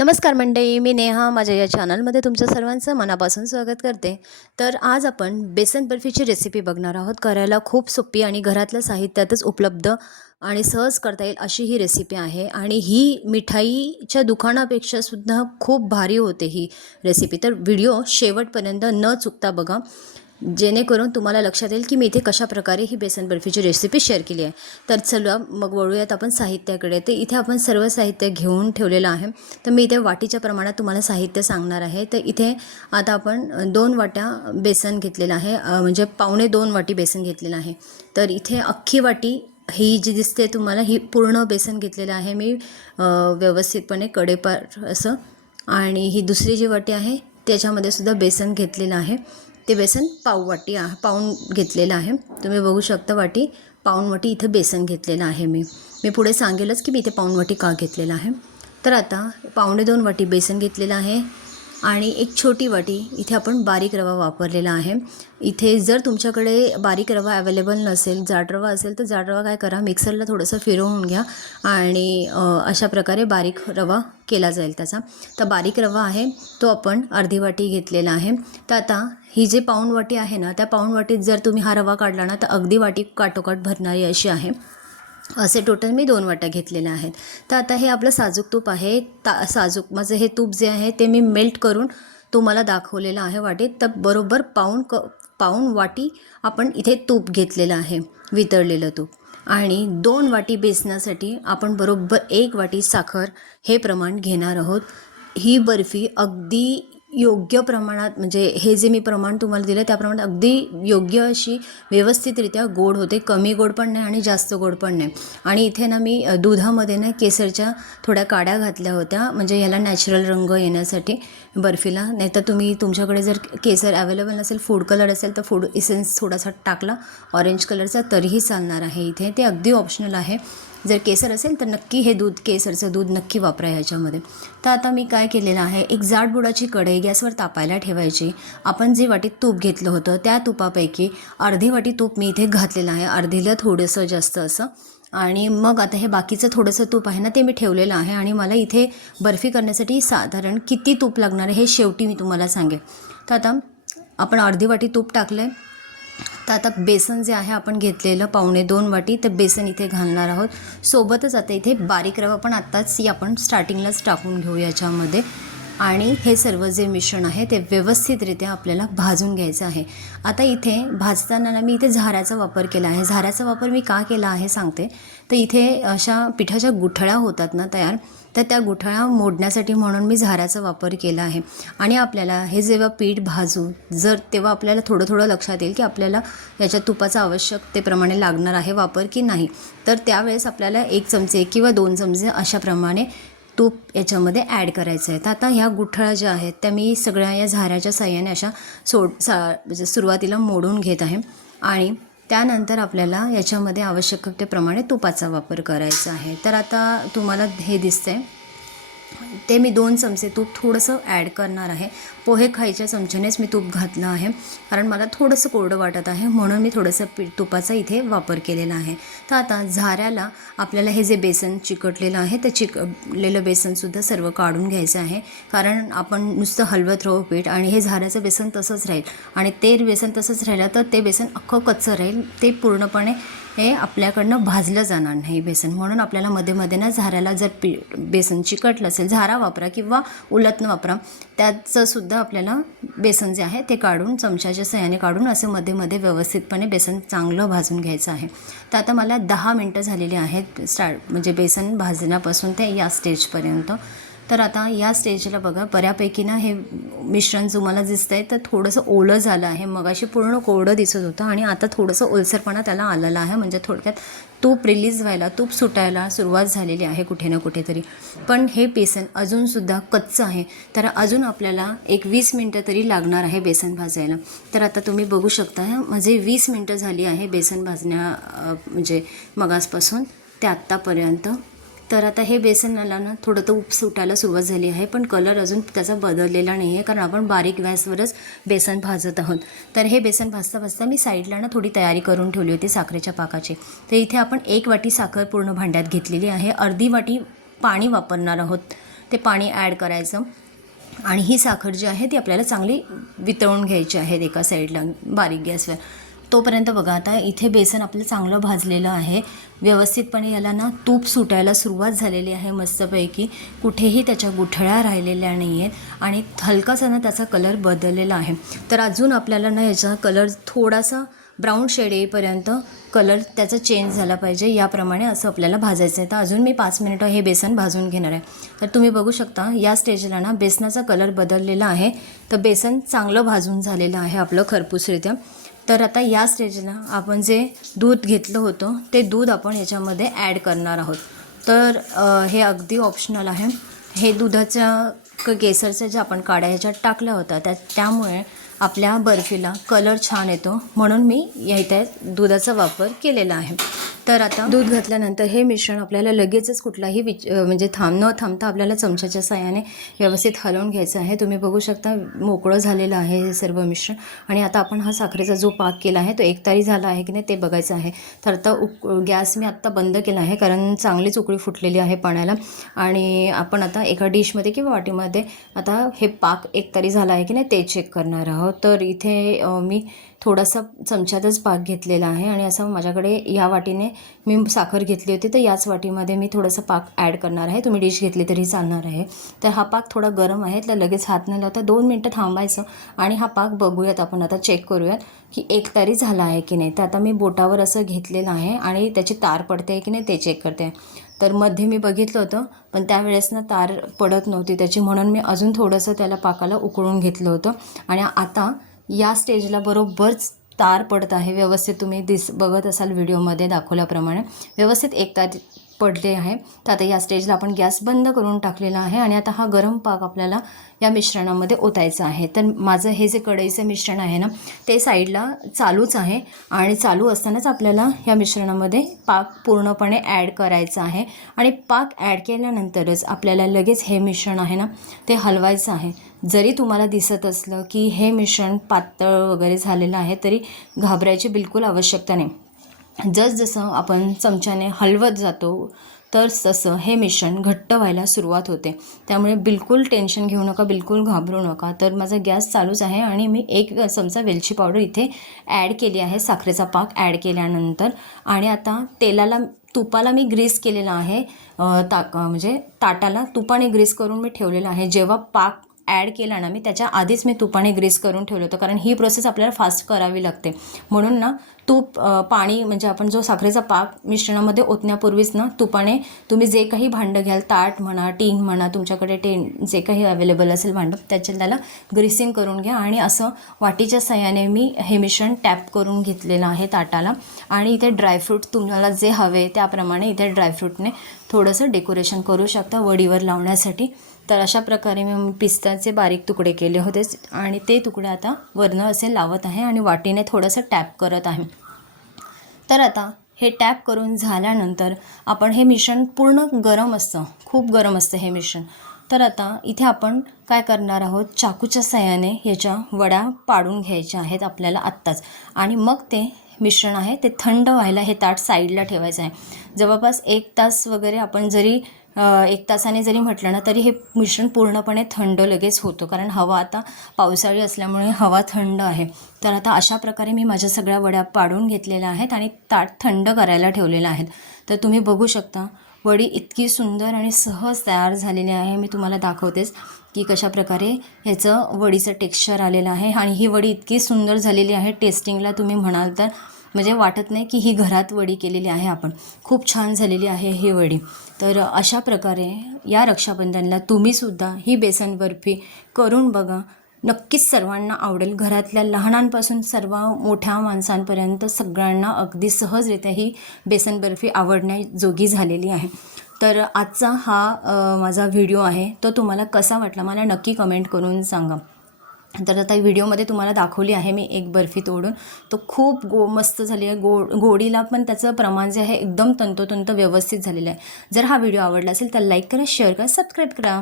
नमस्कार मंडळी, मी नेहा माझ्या या चॅनलमध्ये तुमच्या सर्वांचं मनापासून स्वागत करते। तर आज आपण बेसन बर्फीची रेसिपी बघणार आहोत। करायला खूप सोपी आणि घरातल्या साहित्यातच उपलब्ध आणि सहज करता येईल अशी ही रेसिपी आहे आणि ही मिठाईच्या दुकानापेक्षा सुद्धा खूप भारी होते ही रेसिपी। तर व्हिडिओ शेवटपर्यंत न चुकता बघा, जेणेकरून तुम्हाला लक्षात येईल की मी इथे कशा प्रकारे ही बेसन बर्फीची रेसिपी शेअर केली आहे। तर चला मग वळूयात आपण साहित्याकडे। तर इथे आपण सर्व साहित्य घेऊन ठेवलेलं आहे। तर मी इथे वाटीच्या प्रमाणात तुम्हाला साहित्य सांगणार आहे। तर इथे आता आपण 2 वाट्या बेसन घेतलेलं आहे, म्हणजे पावणे 2 वाटी बेसन घेतलेलं आहे। तर इथे अख्खी वाटी ही जी दिसते तुम्हाला, ही पूर्ण बेसन घेतलेलं आहे मी व्यवस्थितपणे कडेपार असं। आणि ही दुसरी जी वाटी आहे त्याच्यामध्ये सुद्धा बेसन घेतलेलं आहे। ते बेसन पाऊण घेतलेलं आहे। तुम्ही बघू शकता वाटी, पाऊण वाटी इथे बेसन घेतलेलं आहे। मी पुढे सांगेलच की मी इथे पाऊण वाटी का घेतलेलं आहे। तर आता पावणे 2 वाटी बेसन घेतलेलं आहे आणि एक छोटी वाटी इथे आपण बारीक रवा वापरलेला आहे। इथे जर तुमच्याकडे बारीक रवा अवेलेबल नसेल, जाड रवा असेल तर जाड रवा काय करा, मिक्सरला थोडंसं फिरवून घ्या आणि अशा प्रकारे बारीक रवा केला जाईल त्याचा। तर बारीक रवा आहे तो आपण अर्धी वाटी घेतलेला आहे। तर आता ही जे पाऊण वाटी आहे ना, त्या पाऊण वाटीत जर तुम्ही हा रवा काढला ना तर अगदी वाटी काठोकाठ भरणारी अशी आहे। असे टोटल मी 2 वाट्या वाटलेल्या आहेत। तर आता हे आपलं साजूक तूप आहे। साजूक माझं हे तूप जे आहे ते मी मेल्ट करून तुम्हाला दाखवलेलं आहे वाटीत। तर बरोबर पाऊण वाटी आपण इथे तूप घेतलेलं आहे, वितळलेलं तूप। आणि 2 वाटी बेसनासाठी आपण बरोबर 1 वाटी साखर हे प्रमाण घेणार आहोत। ही बर्फी अगदी योग्य प्रमाणात, म्हणजे हे जे मी प्रमाण तुम्हाला दिलं त्याप्रमाणे अगदी योग्य अशी व्यवस्थितरित्या गोड होते। कमी गोड पण नाही आणि जास्त गोड पण नाही। आणि इथे ना मी दुधामध्ये ना केसरच्या थोड्या काड्या घातल्या होत्या, म्हणजे याला नॅचरल रंग येण्यासाठी बर्फीला। नाहीतर तुमच्याकडे जर केसर अवेलेबल नसेल, फूड कलर असेल तर फूड इसेन्स थोडासा टाकला ऑरेंज कलरचा तरीही चालणार आहे। इथे ते अगदी ऑप्शनल आहे। जर केसर असेल तर नक्की हे दूध, केसरचं दूध नक्की वापरा ह्याच्यामध्ये। तर आता मी काय केलेलं आहे, एक जाड बुडाची कढई गॅसवर तापायला ठेवायची। आपण जे वाटीत तूप घेतलं होतं त्या तुपापैकी अर्धी वाटी तूप मी इथे घातलेलं आहे, अर्धीला थोडंसं जास्त असं। आणि मग आता हे बाकीचं थोडंसं तूप आहे ना ते मी ठेवलेलं आहे। आणि मला इथे बर्फी करण्यासाठी साधारण किती तूप लागणार आहे हे शेवटी मी तुम्हाला सांगेन। तर आता आपण अर्धी वाटी तूप टाकलं आहे। तर आता बेसन जे आहे आपण घेतलेलं पावणे 2 वाटी, तर बेसन इथे घालणार आहोत। सोबतच आता इथे बारीक रवा पण आत्ताच आपण स्टार्टिंगलाच टाकून घेऊ याच्यामध्ये। आणि हे सर्व जे मिश्रण आहे ते व्यवस्थितरित्या आपल्याला भाजून घ्यायचं आहे। आता इथे भाजताना ना मी इथे झाऱ्याचा वापर केला आहे। झाऱ्याचा वापर मी का केला आहे सांगते। तर इथे अशा पिठाच्या गुठळ्या होतात ना तयार, तर त्या गुठळ्या मोडण्यासाठी म्हणून मी झाऱ्याचा वापर केला आहे। आणि आपल्याला हे जेव्हा पीठ भाजू तेव्हा आपल्याला थोडं थोडं लक्षात येईल की आपल्याला याच्या तुपाचा आवश्यकतेप्रमाणे लागणार आहे वापर की नाही। तर त्यावेळेस आपल्याला 1 चमचे किंवा 2 चमचे अशाप्रमाणे तूप याच्यामध्ये ॲड करायचं आहे। तर आता ह्या गुठळ्या ज्या आहेत त्या मी सगळ्या या झाऱ्याच्या साह्याने अशा म्हणजे सुरुवातीला मोडून घेत आहे। आणि त्यानंतर आपल्याला याच्यामध्ये आवश्यकतेप्रमाणे तुपाचा वापर करायचा आहे। तर आता तुम्हाला हे दिसतंय ते मी 2 चमचे तूप थोडंसं ॲड करणार आहे। पोहे खायच्या चमच्यानेच मी तूप घातलं आहे, कारण मला थोडंसं कोरडं वाटत आहे म्हणून मी थोडंसं तुपाचा इथे वापर केलेला आहे। तर आता झाऱ्याला आपल्याला हे जे बेसन चिकटलेलं आहे ते चिकटलेलं बेसनसुद्धा सर्व काढून घ्यायचं आहे, कारण आपण नुसतं हलवत राहू पीठ आणि हे झाऱ्याचं बेसन तसंच राहील। आणि ते बेसन तसंच राहिलं तर ते बेसन अख्खं कच्चं राहील, ते पूर्णपणे हे आपल्याकडनं भाजलं जाणार नाही बेसन। म्हणून आपल्याला मध्ये मध्ये ना झाऱ्याला जर बेसन चिकटलं असेल, झारा वापरा किंवा उलटनं वापरा, त्याचं सुद्धा आपल्याला बेसन जे आहे ते काढून चमच्याच्या सहाय्याने काढून असं मध्ये मध्ये व्यवस्थितपणे बेसन चांगलं भाजून घ्यायचं आहे। तर आता मला 10 मिनटं झालेली आहेत म्हणजे बेसन भाजण्यापासून ते या स्टेजपर्यंत। तर आता या स्टेजला बघा, बऱ्यापैकी ना हे मिश्रण तुम्हाला दिसतंय तर थोडंसं ओलं झालं आहे। मगाशी पूर्ण कोरडं दिसत होतं आणि आता थोडंसं ओलसरपणा त्याला आलेला आहे, म्हणजे थोडक्यात तूप रिलीज व्हायला, तूप सुटायला सुरुवात झालेली आहे कुठे ना कुठेतरी। पण हे बेसन अजूनसुद्धा कच्चं आहे, तर अजून आपल्याला एक 20 मिनटं तरी लागणार आहे बेसन भाजायला। तर आता तुम्ही बघू शकता म्हणजे 20 मिनटं झाली आहे बेसन म्हणजे मगासपासून ते आत्तापर्यंत। तर आता हे बेसनाला ना थोडं तर उप सुटायला सुरुवात झाली आहे, पण कलर अजून त्याचा बदललेला नाही आहे, कारण आपण बारीक गॅसवरच बेसन भाजत आहोत। तर हे बेसन भाजता भाजता मी साईडला ना थोडी तयारी करून ठेवली होती साखरेच्या पाकाची। तर इथे आपण 1 वाटी साखर पूर्ण भांड्यात घेतलेली आहे, अर्धी वाटी पाणी वापरणार आहोत ते पाणी ॲड करायचं आणि ही साखर जी आहे ती आपल्याला चांगली वितळून घ्यायची आहे एका साईडला बारीक गॅसवर. तोपर्यंत बघा आता इथे बेसन आपलं चांगलं भाजलेलं आहे. व्यवस्थितपणे याला ना तूप सुटायला सुरुवात झालेली आहे मस्तपैकी. कुठेही त्याच्या गुठळ्या राहिलेल्या नाही आहेत आणि हलकासा ना त्याचा कलर बदललेला आहे. तर अजून आपल्याला ना याचा कलर थोडासा ब्राऊन शेड येईपर्यंत कलर त्याचा चेंज झाला पाहिजे, याप्रमाणे असं आपल्याला भाजायचं आहे. तर अजून मी 5 मिनिटं हे बेसन भाजून घेणार आहे. तर तुम्ही बघू शकता या स्टेजला ना बेसनाचा कलर बदललेला आहे. तर बेसन चांगलं भाजून झालेलं आहे आपलं खरपूसरित्या. तर आता या स्टेजला आपण जे दूध घेतलं होतं ते दूध आपण याच्यामध्ये ॲड करणार आहोत. तर हे अगदी ऑप्शनल आहे. हे दुधाच्या केसरच्या ज्या आपण काड्या ह्याच्यात टाकल्या होत्या त्यामुळे आपल्या बर्फीला कलर छान येतो, म्हणून मी इथे दुधाचा वापर केलेला आहे. तर आता दूध घातल्यानंतर हे मिश्रण आपल्याला लगेचच कुठलाही म्हणजे न थांबता आपल्याला चमच्याच्या साहाय्याने व्यवस्थित हलवून घ्यायचं आहे. तुम्ही बघू शकता मोकळं झालेलं आहे हे सर्व मिश्रण. आणि आता आपण हा साखरेचा जो पाक केला आहे तो एकतारी झाला आहे की नाही ते बघायचं आहे. तर आता गॅस मी आत्ता बंद केला आहे कारण चांगलीच उकळी फुटलेली आहे पाण्याला. आणि आपण आता एका डिशमध्ये किंवा वाटीमध्ये आता हे पाक एकतारी झाला आहे की नाही ते चेक करणार आहोत. तर इथे मी थोडासा चमच्यातच पाक घेतलेला आहे आणि असं माझ्याकडे या वाटीने मी साखर घेतली होती तर याच वाटीमध्ये मी थोडंसं पाक ॲड करणार आहे. तुम्ही डिश घेतली तरी चालणार आहे. तर हा पाक थोडा गरम आहे तर लगेच हात न लावता 2 मिनटं थांबायचं आणि हा पाक बघूयात आपण आता चेक करूयात की एकतारी झाला आहे की नाही. तर आता मी बोटावर असं घेतलेलं आहे आणि त्याची तार पडते आहे की नाही ते चेक करते. तर मध्ये मी बघितलं होतं पण त्यावेळेस ना तार पडत नव्हती त्याची, म्हणून मी अजून थोडंसं त्याला पाकाला उकळून घेतलं होतं. आणि आता या स्टेजला बरोबरच तार पडत आहे. व्यवस्थित तुम्ही बघत असाल व्हिडिओमध्ये दाखवल्याप्रमाणे व्यवस्थित एक तार पडले आहे. तर आता या स्टेजला आपण गॅस बंद करून टाकलेला आहे आणि आता हा गरम पाक आपल्याला या मिश्रणामध्ये ओतायचं आहे. तर माझं हे जे कढईचं मिश्रण आहे ना ते साईडला चालूच आहे आणि चालू असतानाच आपल्याला या मिश्रणामध्ये पाक पूर्णपणे ॲड करायचं आहे. आणि पाक ॲड केल्यानंतरच आपल्याला लगेच हे मिश्रण आहे ना ते हलवायचं आहे. जरी तुम्हाला दिसत असलं की हे मिश्रण पातळ वगैरे झालेलं आहे तरी घाबरायची बिलकुल आवश्यकता नाही. जसजसं आपण चमच्याने हलवत जातो तर तसं हे मिश्रण घट्ट व्हायला सुरुवात होते. त्यामुळे बिलकुल टेन्शन घेऊ नका, बिलकुल घाबरू नका. तर माझा गॅस चालूच आहे आणि मी 1 चमचा वेलची पावडर इथे ॲड केली आहे साखरेचा पाक ॲड केल्यानंतर. आणि आता तुपाला मी ग्रीस केलेला आहे. म्हणजे ताटाला तुपाने ग्रीस करून मी ठेवलेलं आहे. जेव्हा पाक ॲड केला ना मी त्याच्या आधीच मी तुपाने ग्रीस करून ठेवलं होतं कारण ही प्रोसेस आपल्याला फास्ट करावी लागते. म्हणून ना पाणी म्हणजे आपण जो साखरेचा पाक मिश्रणामध्ये ओतण्यापूर्वीच ना तुपाने तुम्ही जे काही भांडं घ्याल, ताट म्हणा, टीन म्हणा, तुमच्याकडे जे काही अवेलेबल असेल भांडं त्याला ग्रीसिंग करून घ्या. आणि असं वाटीच्या साहाय्याने मी हे मिश्रण टॅप करून घेतलेलं आहे ताटाला. आणि इथे ड्रायफ्रूट तुम्हाला जे हवे त्याप्रमाणे इथे ड्रायफ्रूटने थोडंसं डेकोरेशन करू शकता वडीवर लावण्यासाठी. तर अशा प्रकारे मी पिस्ताचे बारीक तुकडे केले होते आणि ते तुकडे आता वरनं असे लावत आहे आणि वाटीने थोडंसं टॅप करत आहे. तर आता हे टॅप करून झाल्यानंतर आपण हे मिश्रण पूर्ण गरम असतं, खूप गरम असतं हे मिश्रण. तर आता इथे आपण काय करणार आहोत, चाकूच्या साहाय्याने याच्या वड्या पाडून घ्यायच्या आहेत आपल्याला आत्ताच. आणि मग ते मिश्रण आहे ते थंड व्हायला हे ताट साईडला ठेवायचं आहे. जवळपास 1 तास वगैरे आपण जरी 1 तासाने जरी म्हटलं ना तरी हे मिश्रण पूर्णपणे थंड लगेच होतं कारण हवा आता पावसाळी असल्यामुळे हवा थंड आहे. तर आता अशा प्रकारे मी माझ्या सगळ्या वड्या पाडून घेतलेल्या आहेत आणि ताट थंड करायला ठेवलेलं आहेत. तर तुम्ही बघू शकता वडी इतकी सुंदर आणि सहज तयार झालेली आहे. मी तुम्हाला दाखवतेच की कशा प्रकारे ह्याचं वडीचं टेक्स्चर आलेलं आहे. आणि ही वडी इतकी सुंदर झालेली आहे, टेस्टिंगला तुम्ही म्हणाल तर म्हणजे वाटत नाही की ही घरात वडी केलेली आहे आपण. खूप छान झालेली आहे ही वडी. तर अशा प्रकारे या रक्षाबंधनला तुम्हीसुद्धा ही बेसन बर्फी करून बघा. नक्कीच सर्वांना आवडेल. घरातल्या लहानांपासून सर्व मोठ्या माणसांपर्यंत सगळ्यांना अगदी सहजरित्या ही बेसन बर्फी आवडण्याजोगी झालेली आहे. तर आजचा हा माझा व्हिडिओ आहे तो तुम्हाला कसा वाटला मला नक्की कमेंट करून सांगा. तर आता व्हिडिओमध्ये तुम्हाला दाखवली आहे मी एक बर्फी तोडून. तो खूप मस्त झाली आहे. गोडीला पण त्याचं प्रमाण जे आहे एकदम तंतोतंत व्यवस्थित झालेलं आहे. जर हा व्हिडिओ आवडला असेल तर लाईक करा, शेअर करा, सबस्क्राईब करा.